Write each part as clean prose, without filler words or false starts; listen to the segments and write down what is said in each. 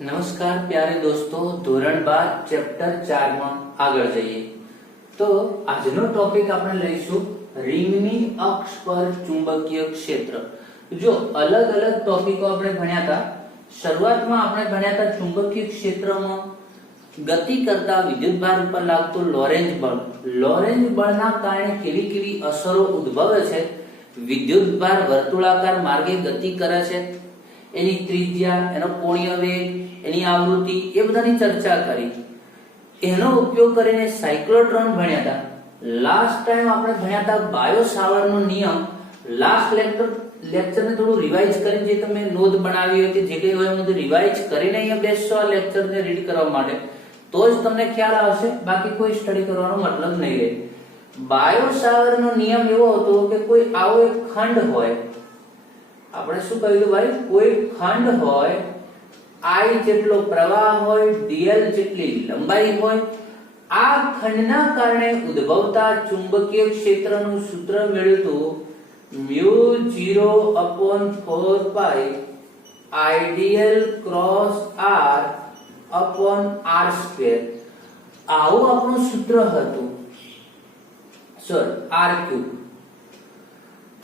नमस्कार प्यारे दोस्तों, ધોરણ 12 ચેપ્ટર 4 માં આગળ જઈએ તો આજનો ટોપિક આપણે લઈશું રિંગની અક્ષ પર ચુંબકીય ક્ષેત્ર। જો અલગ અલગ ટોપિકો આપણે ભણ્યા હતા। શરૂઆતમાં આપણે ભણ્યા હતા ચુંબકીય ક્ષેત્રમાં ગતિ કરતા વિદ્યુતભાર ઉપર લાગતો લોરેન્જ બળના કારણે કેવી કેવી અસરો ઉદ્ભવે છે। વિદ્યુતભાર વર્તુળાકાર માર્ગે ગતિ કરે છે, એની ત્રિજ્યા, એનો કોણીય વેગ, એની આવૃત્તિ એ બધાની ચર્ચા કરી। એનો ઉપયોગ કરીને સાયક્લોટ્રોન ભણ્યા હતા। લાસ્ટ ટાઈમ આપણે ભણ્યા હતા બાયો સાવર્ટનો નિયમ। લાસ્ટ લેક્ચરને થોડું રિવાઇઝ કરીને જે તમે નોંધ બનાવી હતી, જે કંઈ હોય હું રિવાઇઝ કરીને અહીંયા બેસશો આ લેક્ચરને રીડ કરવા માટે, તો જ તમને ખ્યાલ આવશે, બાકી કોઈ સ્ટડી કરવાનો મતલબ નહીં રહે। બાયો સાવર્ટનો નિયમ એવો હતો કે કોઈ આવો એક ખંડ હોય, આપણે શું કહ્યું ભાઈ, કોઈ ખંડ હોય, I જેટલો પ્રવાહ હોય, dl જેટલી લંબાઈ હોય, આ ખંડના કારણે ઉદ્ભવતા ચુંબકીય ક્ષેત્રનું સૂત્ર મેળવ્યું μ0/4π IDL cross r upon r²। આવું આપણું સૂત્ર હતું r3।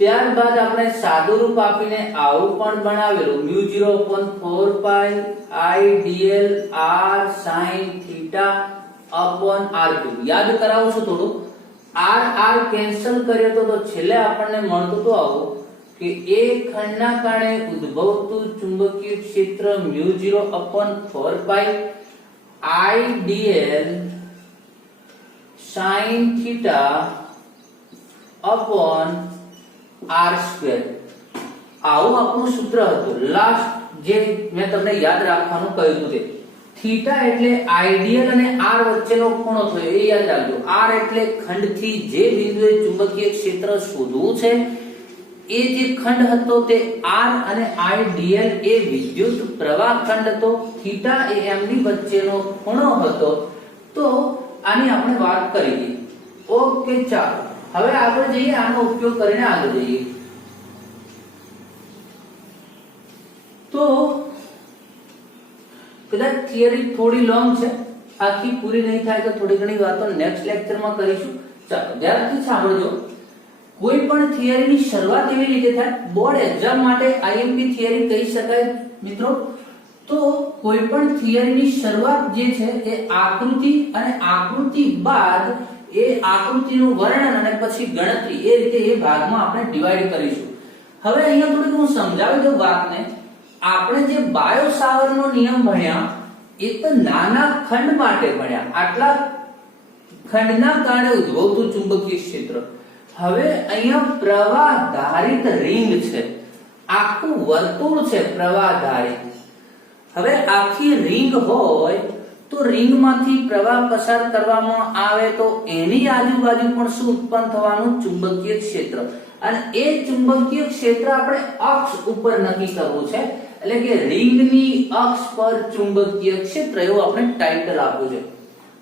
ત્યારબાદ આપણે સાદું રૂપ આપીને આવું પણ બનાવેલું μ0/4π IDL r sin θ upon r3। યાદ કરાવું છું થોડું, r કેન્સલ કરીએ તો છેલ્લે આપણને મળતું તો આવું કે એ ખંડના કારણે ઉદ્ભવતું ચુંબકીય ક્ષેત્ર μ0/4π IDL sin θ upon r²। આવું આપણું સૂત્ર હતું। લાસ્ટ જે મેં તમને યાદ રાખવાનું કહ્યું હતું તે થીટા એટલે આઈડિયલ અને r વચ્ચેનો ખૂણો થયો, એ યાદ રાખજો। r એટલે ખંડથી જે બિંદુએ ચુંબકીય ક્ષેત્ર શોધવું છે એ જે ખંડ હતો તે r અને આઈડિયલ એ વિદ્યુત પ્રવાહ ખંડ હતો, થીટા એ એમની વચ્ચેનો ખૂણો હતો। તો આની આપણે વાત કરી હતી। ઓકે, ચાલો હવે આગળ જઈએ, આનો ઉપયોગ કરીને આગળ જઈએ। તો કદાચ થિયરી થોડી લોંગ છે, આખી પૂરી નહીં થાય તો થોડી ઘણી વાતો નેક્સ્ટ લેક્ચરમાં કરીશું। ચાલો ધ્યાનથી સાંભળજો। કોઈ પણ થિયરીની શરૂઆત એવી રીતે થાય, બોર્ડ એક્ઝામ માટે આઈએમપી થિયરી કહી શકાય મિત્રો। તો કોઈ પણ થિયરીની શરૂઆત જે છે એ આકૃતિ અને આકૃતિ બાદ એ આકૃતિનું વર્ણન અને પછી ગણતરી, એ રીતે એ ભાગમાં આપણે ડિવાઈડ કરીશું। હવે અહીંયા થોડીક હું સમજાવી દઉં વાતને। આપણે જે બાયો સાવર્ટનો નિયમ ભણ્યા એ તો નાના ખંડ માટે ભણ્યા, આટલા ખંડના કારણે ઉદ્ભવતું ચુંબકીય ક્ષેત્ર। હવે અહીંયા પ્રવાહધારિત રિંગ છે, આખું વર્તુળ છે પ્રવાહધારિત। હવે આખી રિંગ હોય તો રિંગમાંથી પ્રવાહ પસાર કરવામાં આવે તો એની આજુબાજુ પણ શું ઉત્પન્ન થવાનું? ચુંબકીય ક્ષેત્ર। અને એ ચુંબકીય ક્ષેત્ર આપણે અક્ષ ઉપર નક્કી કરવું છે, એટલે કે રિંગની અક્ષ પર ચુંબકીય ક્ષેત્ર, એવું આપણે ટાઇટલ આપ્યું છે।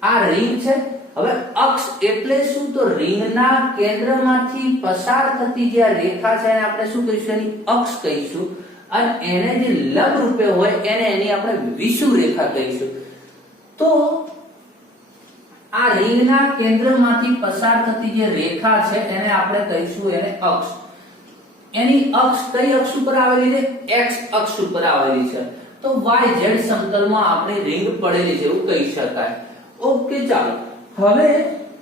આ રિંગ છે। હવે અક્ષ એટલે શું? તો રિંગના કેન્દ્રમાંથી પસાર થતી જે રેખા છે એને આપણે શું કહીશું? એની અક્ષ કહીશું। અને એને જે લંબ રૂપે હોય એને એની આપણે વિષુવ રેખા કહીશું। તો આ રિંગના કેન્દ્રમાંથી પસાર થતી જે રેખા છે એને આપણે કહીશું એને અક્ષ। એની અક્ષ કઈ અક્ષ ઉપર આવેલી છે? x અક્ષ ઉપર આવેલી છે। તો y z સમતલમાં આપણી રિંગ પડેલી છે એવું કહી શકાય। ઓકે, ચાલો હવે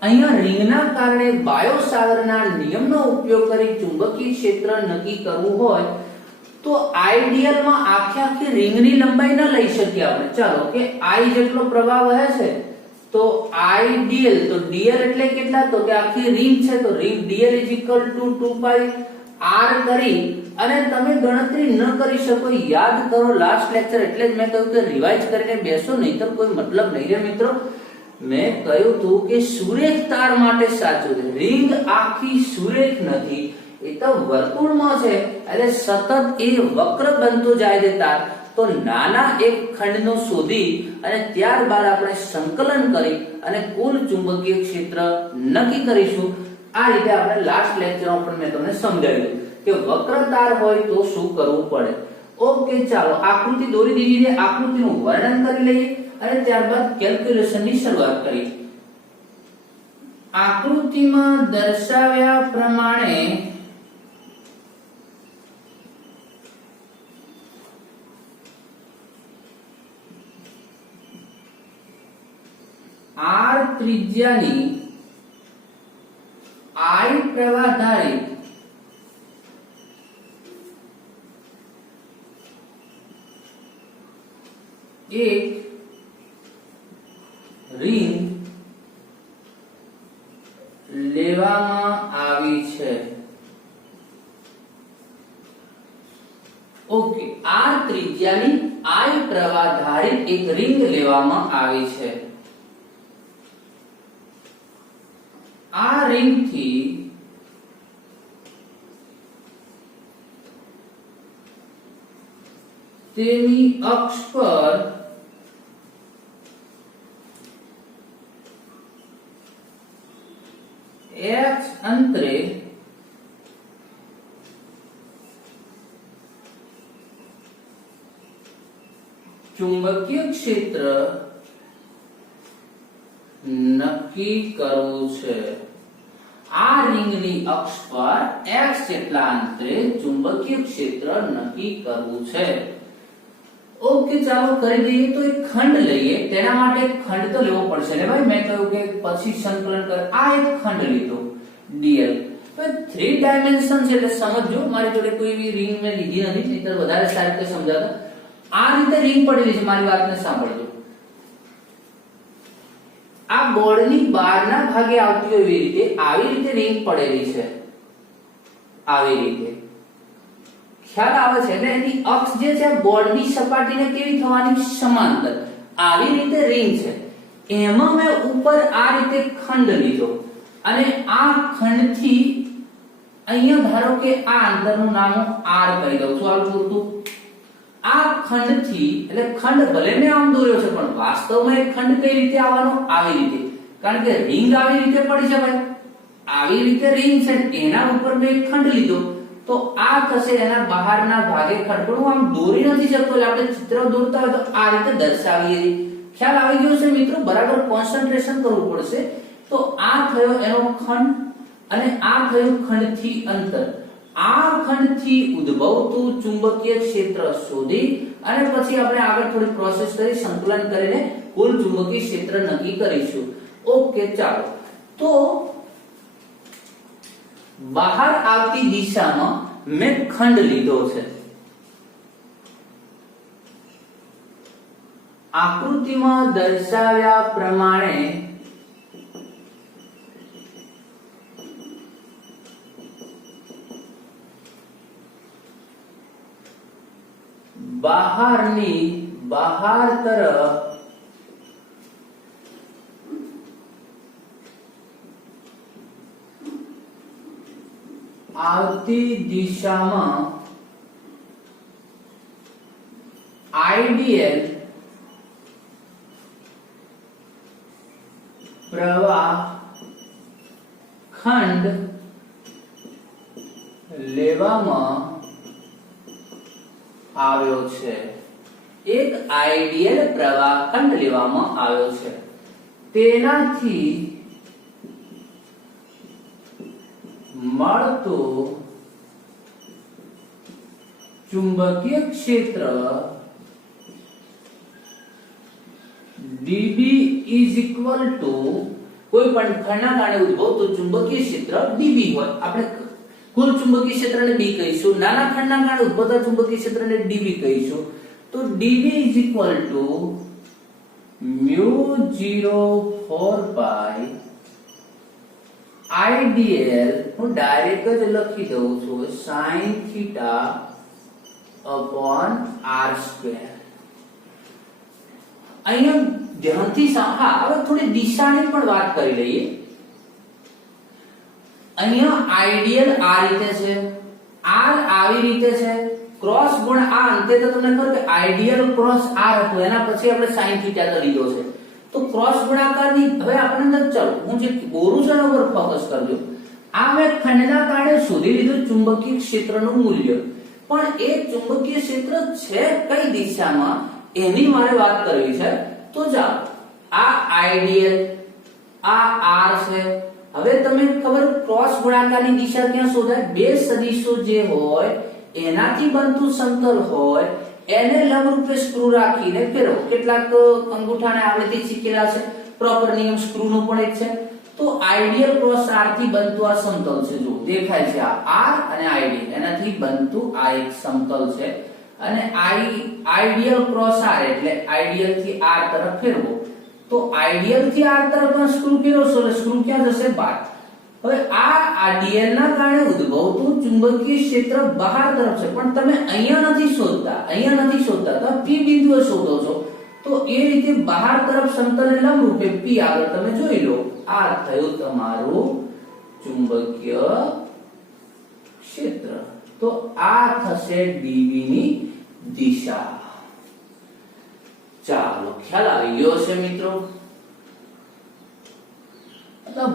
અહીંયા રિંગના કારણે બાયો સાવર્ટના નિયમનો ઉપયોગ કરી ચુંબકીય ક્ષેત્ર નક્કી કરવું હોય તો આઈડિયલમાં આખી રિંગની લંબાઈ ન લઈ શકીએ આપણે। ચાલો કે I જેટલો પ્રવાહ વહે છે તો IDL, તો dl એટલે કેટલા? તો કે આખી રિંગ છે તો રિંગ dl = 2π r કરી અને તમે ગણતરી ન કરી શકો, યાદ કરો લાસ્ટ લેક્ચર। એટલે જ મેં કહ્યું કે રિવાઇઝ કરીને બેસો, નહીંતર કોઈ મતલબ નહીં રહે મિત્રો। મેં કહ્યું હતું કે સુરેખ તાર માટે સાચું છે, રિંગ આખી સુરેખ નથી, એ તો વર્તુળમાં છે, એટલે સતત એ વક્ર બનતો જાય છે તાર। તો નાના એક ખંડનો શોધી અને ત્યારબાદ આપણે સંકલન કરી અને કુલ ચુંબકીય ક્ષેત્ર નક્કી કરીશું। આ રીતે આપણે લાસ્ટ લેક્ચરમાં પણ મેં તમને સમજાવ્યું કે વક્ર તાર હોય તો શું કરવું પડે। ઓકે, ચાલો આકૃતિ દોરી દીધી છે, આકૃતિનું વર્ણન કરી લઈએ અને ત્યારબાદ કેલ્ક્યુલેશનની શરૂઆત કરીએ. આકૃતિમાં દર્શાવ્યા પ્રમાણે R ત્રિજ્યાની I પ્રવાહધારિત એક રિંગ લેવામાં આવી છે. ઓકે, R ત્રિજ્યાની I પ્રવાહધારિત એક રિંગ લેવામાં આવી છે. આ રિંગ થી તેની અક્ષ પર x અંતરે ચુંબકીય ક્ષેત્ર નક્કી કરવું છે. આ રિંગની અક્ષ પર x જેટલા અંતરે ચુંબકીય ક્ષેત્ર નક્કી કરવું છે. ઓકે, ચાલો કરી દઈએ. તો એક ખંડ લઈએ, તેના માટે એક ખંડ તો લેવો પડશે ને ભાઈ. મેં કહ્યું કે પછી સંકલન કર. આ એક ખંડ લીધો dl. તો 3 ડાયમેન્શન છે એટલે સમજજો. મારી જોડે કોઈ એવી રિંગ મેં લીધી નથી, નહીંતર વધારે સારી રીતે સમજાતા. આ રીતે રિંગ પડેલી છે, મારી વાતને સાંભળજો. આ બોર્ડની બહારના ભાગે આવતી હોય એવી રીતે આવી રીતે રિંગ પડેલી છે. આવી રીતે ખ્યાલ આવે છે ને? એની અક્ષ જે છે બોર્ડની સપાટીને કેવી થવાની? સમાંતર. આવી રીતે રિંગ છે. એમાં મેં ઉપર આ રીતે ખંડ લીધો અને આ ખંડથી અહીંયા ધારો કે આ અંતરનું નામ r કહી દઉં છું. આવું પૂરતું. આ ખંડથી, એટલે ખંડ ભલે મેં આમ દોર્યો છે પણ વાસ્તવમાં એ ખંડ કઈ રીતે આવવાનો? આવી રીતે. કારણ કે રિંગ આવી રીતે પડી છે ભાઈ. આવી રીતે રિંગ છે, એના ઉપર મેં એક ખંડ લીધો તો આ થશે એના બહારના ભાગે ખંડ. પણ હું આમ દોરી નથી શકતો એટલે આપણે ચિત્ર દોરતા હોય તો આ રીતે દર્શાવીએ. ખ્યાલ આવી ગયો છે મિત્રો? બરાબર કોન્સન્ટ્રેશન કરવું પડશે. તો આ થયો એનો ખંડ અને આ થયું ખંડથી અંતર. આ ખંડથી ઉદ્ભવતું ચુંબકીય ક્ષેત્ર શોધી અને પછી આપણે આગળ થોડી પ્રોસેસ કરી સંકલન કરીને કુલ ચુંબકીય ક્ષેત્ર નક્કી કરીશું. ઓકે, ચાલો. તો બહાર આવતી દિશામાં મેં ખંડ લીધો છે. આકૃતિમાં દર્શાવ્યા પ્રમાણે બહાર તરફ આવતી દિશામાં આઈડિયલ પ્રવાહ ખંડ લેવામાં આવ્યો છે. એક આઈડિયલ પ્રવાહ ખંડ લેવામાં આવ્યો છે. તેનાથી મળતો ચુંબકીય ક્ષેત્ર dB is equal to કોઈ પણ ખંડના કારણે ઉદ્ભવતો ચુંબકીય ક્ષેત્ર dB હોય. આપણે કુલ ચુંબકીય ક્ષેત્રને b કહીશું. નાના ખંડના કારણે ઉદ્ભવતા ચુંબકીય ક્ષેત્રને dB કહીશું. તો dB is equal to μ04 pi IDL. હું ડાયરેક્ટ જ લખી દઉં છું sin થીટા upon r². અહીંયા ધ્યાનથી હા, હવે થોડી દિશાની પણ વાત કરી લઈએ. અહીંયા આઈડિયલ આ રીતે છે, r આવી રીતે છે, ક્રોસ ગુણ આ અંતે તો તમને ખબર કે આઈડિયલ ક્રોસ r હતો, એના પછી આપણે sin થીટા લીધો છે. તો ક્રોસ ગુણાકારની હવે આપણે ચલો હું જે બોરું છું એના ઉપર ફોકસ કરજો. આ મેં ખંડના કારણે શોધી લીધું ચુંબકીય ક્ષેત્રનું મૂલ્ય. પણ એ ચુંબકીય ક્ષેત્ર છે કઈ દિશામાં એની મારે વાત કરવી છે. તો જાઓ, આ આઈડિયલ, આ આર છે. હવે તમને ખબર ક્રોસ ગુણાકારની દિશા ક્યાં શોધાય? બે સદિશો જે હોય એનાથી બનતું સમતલ હોય એને લંબરૂપે સ્ક્રૂ રાખીને ફેરવો. કેટલાક અંગૂઠાને આવડેથી શીખેલા છે, પ્રોપર નિયમ સ્ક્રૂ નો પણ એક છે. તો આઈડિયલ ક્રોસ આર થી બનતું આ સમતલ છે, જો દેખાય છે આ આર અને આઈડિયલ, એનાથી બનતું આ એક સમતલ છે. અને આઈડિયલ ક્રોસ આર એટલે આઈડિયલ થી આર તરફ ફેરવો. તો આઈડિયલ થી આર તરફ સ્ક્રૂ ફેરવશો એટલે સ્ક્રૂ ક્યાં જશે? બહાર. હવે આ આઈડિયલ ના કારણે ઉદ્ભવતું ચુંબકીય ક્ષેત્ર બહાર તરફ છે, પણ તમે અહીંયા નથી શોધતા, તો પી બિંદુએ શોધો છો. તો એ રીતે બહાર તરફ સમતલને લંબરૂપે પી આગળ તમે જોઈ લો, આ થયું તમારું ચુંબકીય ક્ષેત્ર. તો આ થશે ડીબી ની દિશા. ચાલો, ખ્યાલ આવી ગયો છે મિત્રો?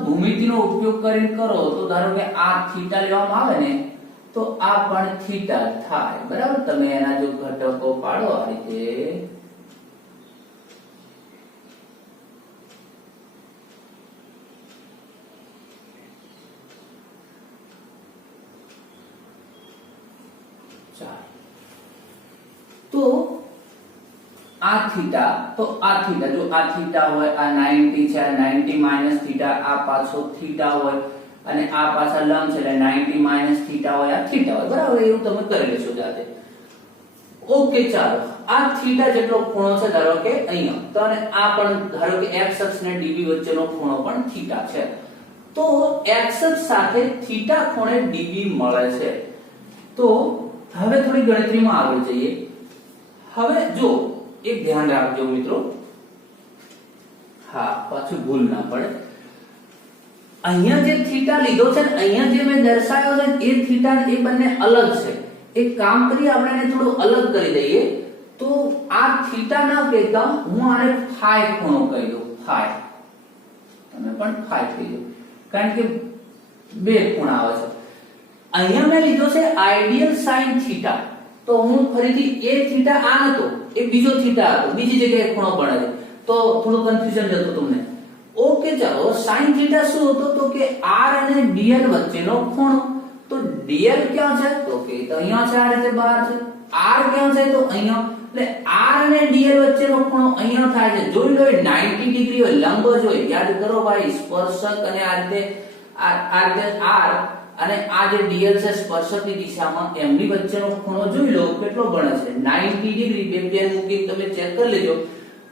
ભૂમિતિનો ઉપયોગ કરીને કરો તો ધારો કે આ થીટા લેવામાં આવે ને તો આ પણ થીટા થાય, બરાબર? તમે એના જો ઘટકો પાડો આ રીતે, તો આ થીટા, તો આ થીટા, જો આ થીટા હોય, આ 90 છે, આ 90 માઈનસ થીટા, આ પાછો થીટા હોય અને આ પાછા લંબ છે એટલે 90 માઈનસ થીટા હોય, આ થીટા હોય, બરાબર? એવું તમે કરી લેશો જાતે. ઓકે, ચાલો, આ થીટા જેટલો ખૂણો છે ધારો કે અહીંયા, તો અને આ પણ ધારો કે x અક્ષ ને ડીબી વચ્ચેનો ખૂણો પણ થીટા છે. તો x અક્ષ સાથે થીટા ખૂણે ડીબી મળે છે. તો હવે થોડી ગણતરીમાં આગળ જઈએ. હવે જો એક ધ્યાન રાખજો મિત્રો, હા, પાછું ભૂલ ના પડે. અહીંયા જે થીટા લીધો છે ને અહીંયા જે મેં દર્શાવ્યો છે એ થીટા એ બંને અલગ છે. એક કામ કરીએ, આપણે એને થોડું અલગ કરી દઈએ. તો આ થીટા ના કહેતા હું આને ફાઈ ખૂણો કહી દઉં. ફાઈ, તમે પણ ફાઈ કહી દો, કારણ કે બે ખૂણા આવે છે. અહીંયા મેં લીધો છે આઈડિયલ સાઇન થીટા. તો હું ફરીથી એ થીટા આ હતો, એ બીજો થીટા હતો, બીજી જગ્યાએ ખૂણો બને છે, તો થોડું કન્ફ્યુઝન જતું તમને. ઓકે, ચાલો, સાઇન થીટા શું હતો? તો કે r અને dl વચ્ચેનો ખૂણો. તો dl ક્યાં છે? તો કે તો અહીંયા છે, આ રીતે બહાર છે. r ક્યાં છે? તો અહીંયા. એટલે r અને dl વચ્ચેનો ખૂણો અહીંયા થાય છે. જોઈ લો, 90 ડિગ્રી હોય, લંબ જ હોય. યાદ કરો ભાઈ, સ્પર્શક અને આ રીતે r અને આ જે dl છે સ્પર્શકની દિશામાં, એમની વચ્ચેનો ખૂણો જોઈ લો કેટલો બને છે? 90 ડિગ્રી. બે પેન મૂકીને તમે ચેક કરી લેજો.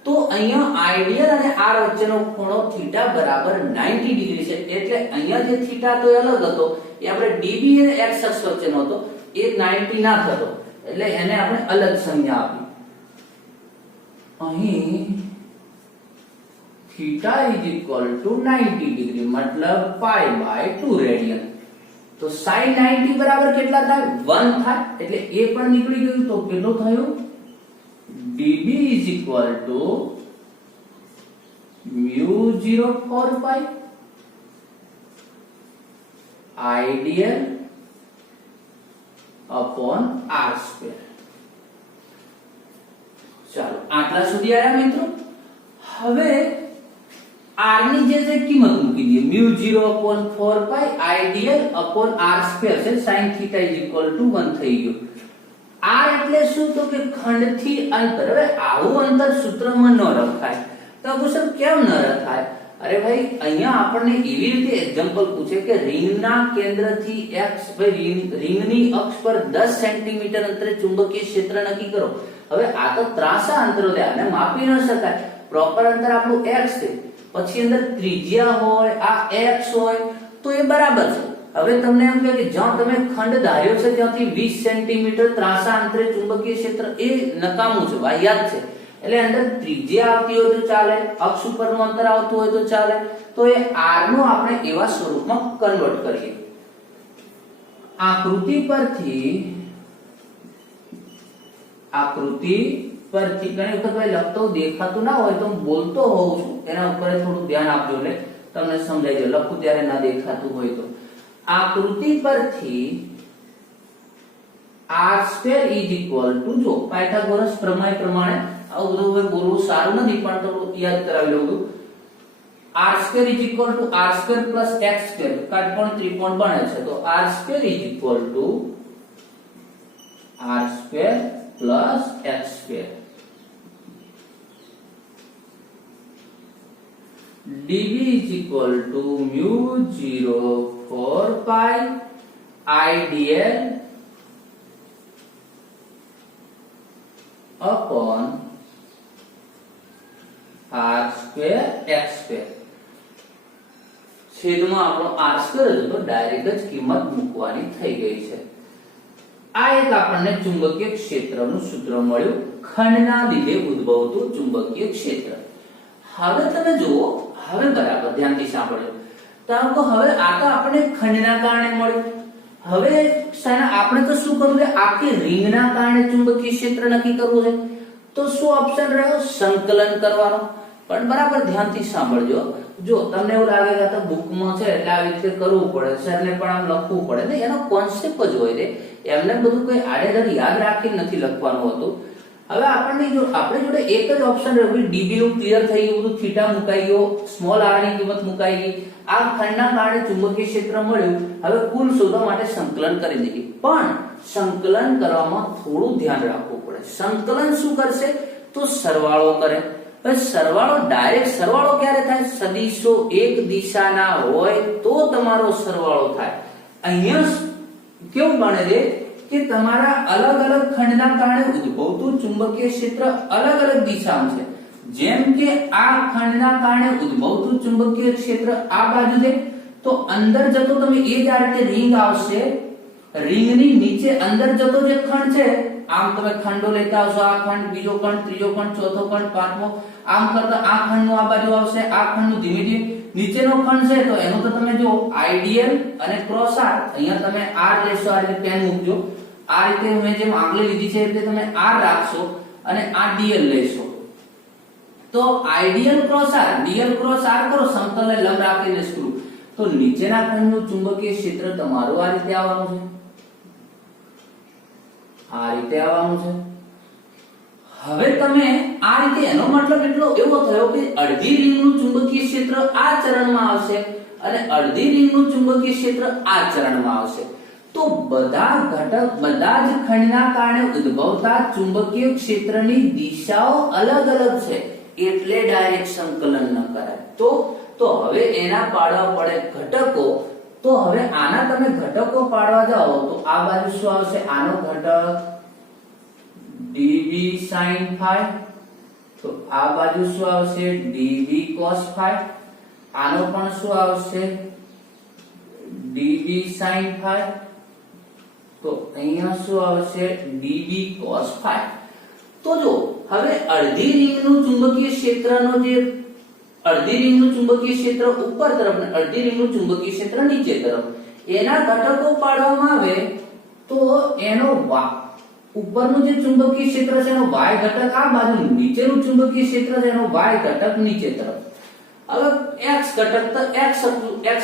તો અહીંયા આઈડિયલ અને r વચ્ચેનો ખૂણો થીટા બરાબર 90 ડિગ્રી છે. એટલે અહીંયા જે થીટા તો અલગ હતો, એ આપણે db અને x અક્ષ વચ્ચેનો હતો, એ 90 ના થતો, એટલે એને આપણે અલગ સંજ્ઞા આપી. અહીં theta is equal to 90 degree, મતલબ π/2 રેડિયન. તો sin 90 બરાબર કેટલા થાય? 1 થાય. એટલે એ પણ નીકળી ગયું. તો કેટલું થયું? db is equal to μ04π ideal upon r square. ચાલો, આટલા સુધી આયા મિત્રો. હવે r ની જે કિંમત મૂકી દઈએ, μ0/4π ideal upon r square છે. sin θ is equal to 1 થઈ ગયું. r એટલે શું? તો કે ખંડથી અંતર. હવે આવું અંતર સૂત્રમાં ન રખાય. તો પૂછો કેમ ન રખાય? અરે ભાઈ, અહીંયા આપણને એવી રીતે એક્ઝામ્પલ પૂછે કે રિંગના કેન્દ્રથી x, ભાઈ રિંગની અક્ષ પર 10 સેન્ટીમીટર અંતરે ચુંબકીય ક્ષેત્ર નક્કી કરો. હવે આ તો ત્રાંસા અંતરો છે, આને માપી ન શકાય. પ્રોપર અંતર આપણું x છે, પછી અંદર ત્રિજ્યા હોય, આ x હોય, તો એ બરાબર છે. હવે તમને એમ કહે કે જ્યાં તમે ખંડ ધાર્યો છે ત્યાંથી 20 સેન્ટીમીટર ત્રાંસા અંતરે ચુંબકીય ક્ષેત્ર, એ નકામું છે, વાહિયાત છે. એટલે અંદર ત્રિજ્યા આવતી હોય તો ચાલે, અક્ષ ઉપરનું અંતર આવતું હોય તો ચાલે. તો એ r નું આપણે એવા સ્વરૂપમાં કન્વર્ટ કરીએ. આકૃતિ પરથી ઘણી વખત ભાઈ લખતો દેખાતું ના હોય તો હું બોલતો હોઉં છું, એના ઉપર થોડું ધ્યાન આપજો એટલે તમને સમજાઈ જાય. લખું ત્યારે ના દેખાતું હોય તો આકૃતિ પરથી r² ઇઝ ઇક્વલ ટુ, જો પાયથાગોરસ પ્રમેય પ્રમાણે આવું બધું હવે બોલવું સારું નથી પણ થોડું યાદ કરાવી લઉં છું. r² is equal to r² plus x², કાટકોણ ત્રિકોણ બને છે તો r² is equal to r² plus x². dv is equal to mu 0 4 pi I dl upon r square x square. છેદમાં આપણો r square હતો તો ડાયરેક્ટ જ કિંમત મૂકવાની થઈ ગઈ છે. આ એક આપણને ચુંબકીય ક્ષેત્રનું સૂત્ર મળ્યું, ખંડના લીધે ઉદ્ભવતું ચુંબકીય ક્ષેત્ર. હવે તમે જુઓ, હવે બરાબર ધ્યાનથી સાંભળજો. તો હવે આ તો આપણે ખંડના કારણે મળ્યું. હવે આપણે તો શું કરવું છે, આખી રિંગના કારણે ચુંબકીય ક્ષેત્ર નક્કી કરવું છે. તો શું ઓપ્શન રહ્યો, સંકલન કરવાનો. પણ બરાબર ધ્યાનથી સાંભળજો. જો તમને એવું લાગે કે આ તો બુકમાં છે એટલે આવી રીતે કરવું પડે, સરને પણ આમ લખવું પડે ને, એનો કોન્સેપ્ટ જ હોય છે. એમને બધું કોઈ આડેધડ યાદ રાખીને નથી લખવાનું હતું. હવે આપણે જોડે એક જ ઓપ્શન રહ્યો, db નું ક્લિયર થઈ ગયું, બધું થીટા મુકાઈ ગયો, સ્મોલ r ની કિંમત મુકાઈ ગઈ, આ ખંડના કારણે ચુંબકીય ક્ષેત્ર મળ્યું. હવે કુલ શોધવા માટે સંકલન કરી દઈએ. પણ સંકલન કરવામાં થોડું ધ્યાન રાખવું પડે. સંકલન શું કરશે તો સરવાળો કરે. હવે સરવાળો ડાયરેક્ટ સરવાળો ક્યારે થાય, સદિશો એક દિશાના હોય તો તમારો સરવાળો થાય. અહીંયા કેવું બને છે કે તમારા અલગ અલગ ખંડના કારણે ઉદ્ભવતું ચુંબકીય ક્ષેત્ર અલગ અલગ દિશામાં છે. જેમ કે આ ખંડના કારણે ઉદ્ભવતું ચુંબકીય ક્ષેત્ર આ બાજુ છે તો અંદર જતો તમે એ જ આ રીતે રિંગ આવશે, રિંગની નીચે અંદર જતો જે ખંડ છે, આમ તમે ખંડો લેતા આવશો, આ ખંડ, બીજો ખંડ, ત્રીજો ખંડ, ચોથો ખંડ, પાંચમો, આમ કરતા આ ખંડનું આ બાજુ આવશે, આ ખંડનું ધીમે ધીમે નીચેનો ખંડ છે તો એનું તો તમે જો આઈડિયલ અને ક્રોસ r, અહીંયા તમે r લેશો, આ રીતે પેન મૂકજો, આ રીતે મેં જેમ આંગળી લીધી છે એ રીતે તમે r રાખશો અને આ dl લેશો. તો ideal cross r, dl cross r કરો, સમતલને લંબ રાખીને સ્ક્રૂ, તો નીચેના ખંડનું ચુંબકીય ક્ષેત્ર તમારું આ રીતે આવવાનું છે, આ રીતે આવવાનું છે. હવે તમે આ રીતે, એનો મતલબ એટલો એવો થયો કે અડધી રિંગનું ચુંબકીય ક્ષેત્ર આ ચરણમાં આવશે અને અડધી રિંગનું ચુંબકીય ક્ષેત્ર આ ચરણમાં આવશે. તો બધા ઘટક, બધા જ ખંડના કારણે ઉદ્ભવતા ચુંબકીય ક્ષેત્રની દિશાઓ અલગ અલગ છે એટલે ડાયરેક્ટ સંકલન ન કરાય. તો હવે એના પાડવા પડે ઘટકો. તો હવે આના તમે ઘટકો પાડવા જાઓ તો આ બાજુ શું આવશે, આનો ઘટક dv sin phi, તો આ બાજુ શું આવશે dv cos phi, આનો પણ શું આવશે dv sin phi, તો અહીંયા શું આવશે dv cos phi. તો જો હવે અડધી રિંગનું ચુંબકીય ક્ષેત્રનો જે અડધી રિંગનું ચુંબકીય ક્ષેત્ર ઉપર તરફ અને અડધી રિંગનું ચુંબકીય ક્ષેત્ર નીચે તરફ, એના ઘટકો પાડવામાં આવે તો એનો ઉપરનું જે ચુંબકીય ક્ષેત્ર છે એનો y ઘટક આ બાજુ, નીચેનું ચુંબકીય ક્ષેત્ર છે એનો y ઘટક નીચે તરફ. હવે x ઘટક તો x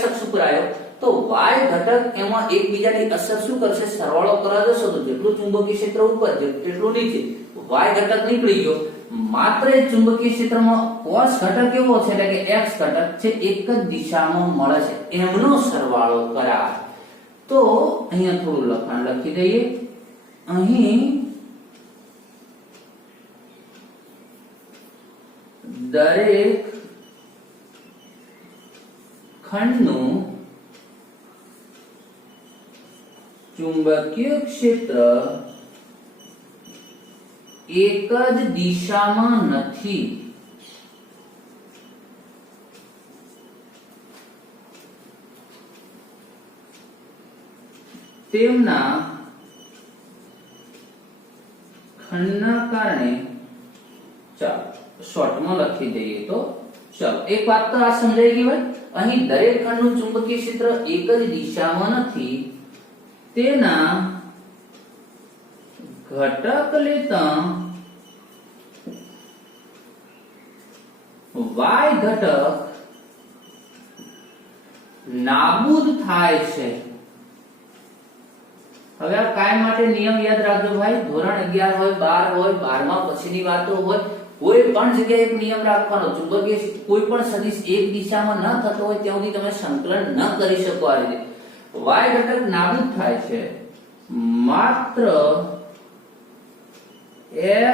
અક્ષ ઉપર આવ્યો તો y ઘટક એમાં એકબીજાની અસર શું કરશે, સરવાળો કરવા જશો તો જેટલું ચુંબકીય ક્ષેત્ર ઉપર જેટલું નીચે, y ઘટક નીકળી ગયો. માત્ર એ ચુંબકીય ક્ષેત્રમાં cos ઘટક એવો છે એટલે કે x ઘટક છે એક જ દિશામાં મળે છે, એમનો સરવાળો કરાય. તો અહીંયા થોડું લખાણ લખી દઈએ. અહીં દરેક ખંડનું ચુંબકીય ક્ષેત્ર એક જ દિશામાં નથી. તેમના ખંડના કારણે, ચાલો શોર્ટમાં લખી દઈએ તો ચાલો એક વાત તો આ સમજાઈ ગઈ હોય. અહીં દરેક ખંડનું ચુંબકીય ક્ષેત્ર એક જ દિશામાં નથી, તેના ઘટક લેતા y ઘટક નાબૂદ થાય છે. હવે આ કાયમ માટે નિયમ યાદ રાખજો ભાઈ, ધોરણ 11 હોય, 12 હોય, 12મા પછીની વાતો હોય, કોઈ પણ જગ્યાએ એક નિયમ રાખવાનો, ચુંબકીય કોઈ પણ સદિશ એક દિશામાં ન થતો હોય ત્યાં સુધી તમે સંકલન ન કરી શકો. આ રીતે y ઘટક નાબૂદ થાય છે માત્ર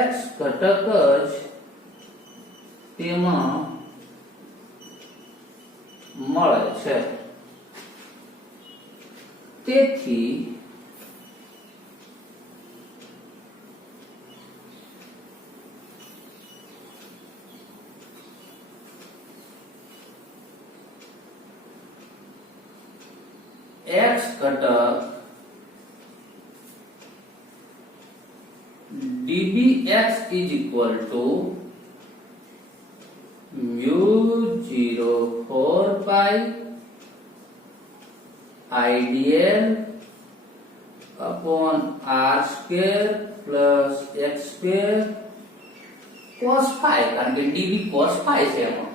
x ઘટક જ તેમાં મળે છે. તેથી x ઘટક dbx is equal to mu 0 4 pi idl upon r square plus x square cos phi, કારણ કે db cos phi છે એમાં.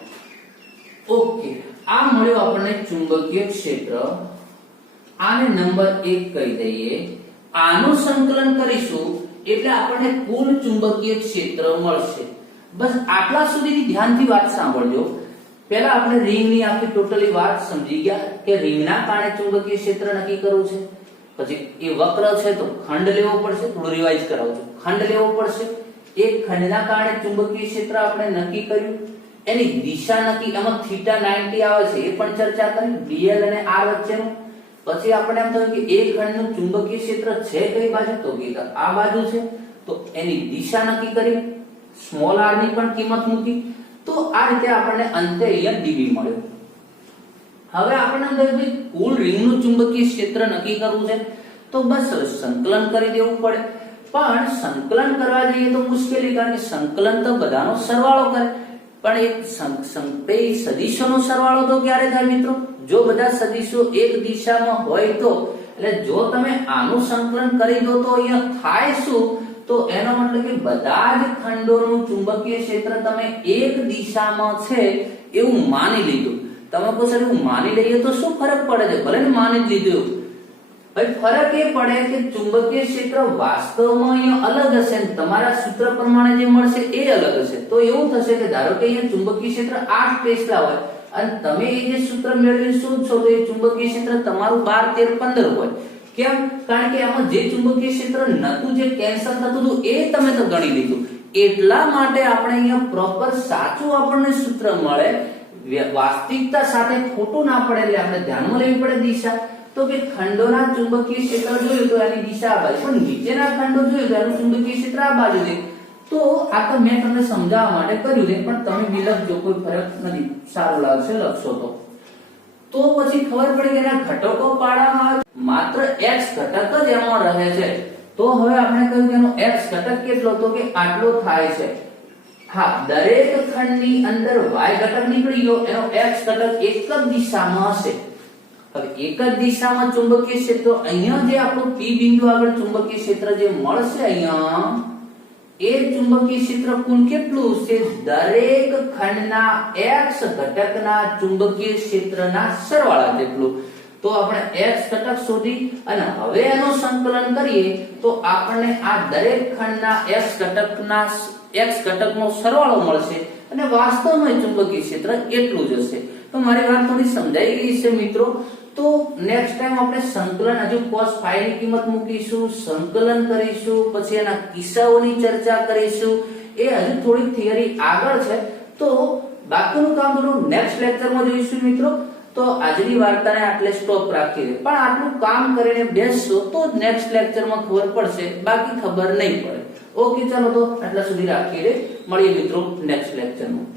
ઓકે, આ મળ્યો આપણને ચુંબકીય ક્ષેત્ર. આને નંબર 1 કહી દઈએ. આનું સંકલન કરીશું એટલે આપણને કુલ ચુંબકીય ક્ષેત્ર મળશે. બસ આટલા સુધીની ધ્યાનથી વાત સાંભળજો. પહેલા આપણે રિંગની આખી ટોટલી વાત સમજી ગયા કે રિંગના કારણે ચુંબકીય ક્ષેત્ર નક્કી કરવું છે. પછી એ વક્ર છે તો ખંડ લેવો પડશે. થોડું રિવાઇઝ કરાવું છું. ખંડ લેવો પડશે. એક ખંડના કારણે ચુંબકીય ક્ષેત્ર આપણે નક્કી કર્યું. એની દિશા નક્કી, એમાં θ 90 આવે છે એ પણ ચર્ચા કરી, dl અને r વચ્ચેનું. પછી આપણે એમ થયું કે એક ખંડનું ચુંબકીય ક્ષેત્ર છે કઈ બાજુ, તો કે આ બાજુ છે, તો એની દિશા નક્કી કરી, સ્મોલ r ની પણ કિંમત મૂકી. તો આ રીતે આપણને અંતે અહીંયા db મળ્યો. હવે આપણને ભાઈ કુલ રિંગનું ચુંબકીય ક્ષેત્ર નક્કી કરવું છે તો બસ સંકલન કરી દેવું પડે. પણ સંકલન કરવા જઈએ તો મુશ્કેલી, કારણ કે સંકલન તો બધાનો સરવાળો કરે, પણ એક સદિશોનો સરવાળો તો ક્યારે થાય મિત્રો? જો બધા સદિશો એક દિશામાં હોય તો. એટલે જો તમે આનું સંકલન કરી દો તો અહીંયા થાય શું? તો એનો મતલબ કે બધા જ ખંડોનું ચુંબકીય ક્ષેત્ર તમે એક દિશામાં છે એવું માની લીધું. તમે કહો સર એવું માની લઈએ તો શું ફરક પડે છે? ભલે ને માની જ લીધું, ભાઈ ફરક એ પડે કે ચુંબકીય ક્ષેત્ર વાસ્તવમાં અહીંયા અલગ હશે ને તમારા સૂત્ર પ્રમાણે જે મળશે એ અલગ હશે. તો એવું થશે કે ધારો કે અહીંયા ચુંબકીય ક્ષેત્ર 8 ટેસ્લા હોય અને તમે એ જે સૂત્ર મેળવીને શોધશો તો એ ચુંબકીય ક્ષેત્ર તમારું 12 13 15 હોય. કેમ? કારણ કે આમાં જે ચુંબકીય ક્ષેત્ર નતું, જે કેન્સલ થતું હતું એ તમે તો ગણી લીધું. એટલા માટે આપણે અહીંયા પ્રોપર સાચું આપણને સૂત્ર મળે, વાસ્તવિકતા સાથે ખોટું ના પડે એટલે આપણે ધ્યાનમાં લેવી પડે દિશા. તો કે ખંડોના ચુંબકીય ક્ષેત્ર જોયું તો એની દિશા આ બાજુ, પણ નીચેના ખંડો જોયું તો એનું ચુંબકીય ક્ષેત્ર આ બાજુ છે. તો આ તો મેં તમને સમજાવવા માટે કર્યું છે, પણ તમે બી લખજો, કોઈ ફરક નથી, સારું લાગશે લખશો તો. તો પછી ખબર પડી કે એના ઘટકો પાડવામાં માત્ર x ઘટક જ એમાં રહે છે. તો હવે આપણે કહ્યું કે એનો x ઘટક કેટલો? તો કે આટલો થાય છે. હા, દરેક ખંડની અંદર y ઘટક નીકળી ગયો, એનો x ઘટક એક જ દિશામાં હશે. હવે એક જ દિશામાં ચુંબકીય ક્ષેત્ર, અહીંયા જે આપણું p બિંદુ આગળ ચુંબકીય ક્ષેત્ર જે મળશે અહીંયા, એ ચુંબકીય ક્ષેત્ર કુલ કેટલું છે? દરેક ખંડના x ઘટકના ચુંબકીય ક્ષેત્રના સરવાળા જેટલું. તો આપણે x ઘટક શોધી અને હવે એનું સંકલન કરીએ તો આપણને આ દરેક ખંડના x ઘટકનો સરવાળો મળશે અને વાસ્તવમાં ચુંબકીય ક્ષેત્ર એટલું જ હશે. તો મારી વાત થોડી સમજાઈ ગઈ છે મિત્રો. તો નેક્સ્ટ ટાઈમ આપણે સંકલન, હજુ cos phi ની કિંમત મૂકીશું, સંકલન કરીશું, પછી એના કિસ્સાઓની ચર્ચા કરીશું. એ હજુ થોડી થિયરી આગળ છે, તો બાકીનું કામ થોડું નેક્સ્ટ લેક્ચરમાં જોઈશું મિત્રો. તો આજની વાર્તાને આટલે સ્ટોપ રાખીએ, પણ આટલું કામ કરીને બેસશો તો નેક્સ્ટ લેક્ચરમાં ખબર પડશે, બાકી ખબર નહીં પડે. ઓકે, ચાલો તો આટલા સુધી રાખીએ, મળીએ મિત્રો નેક્સ્ટ લેક્ચરમાં.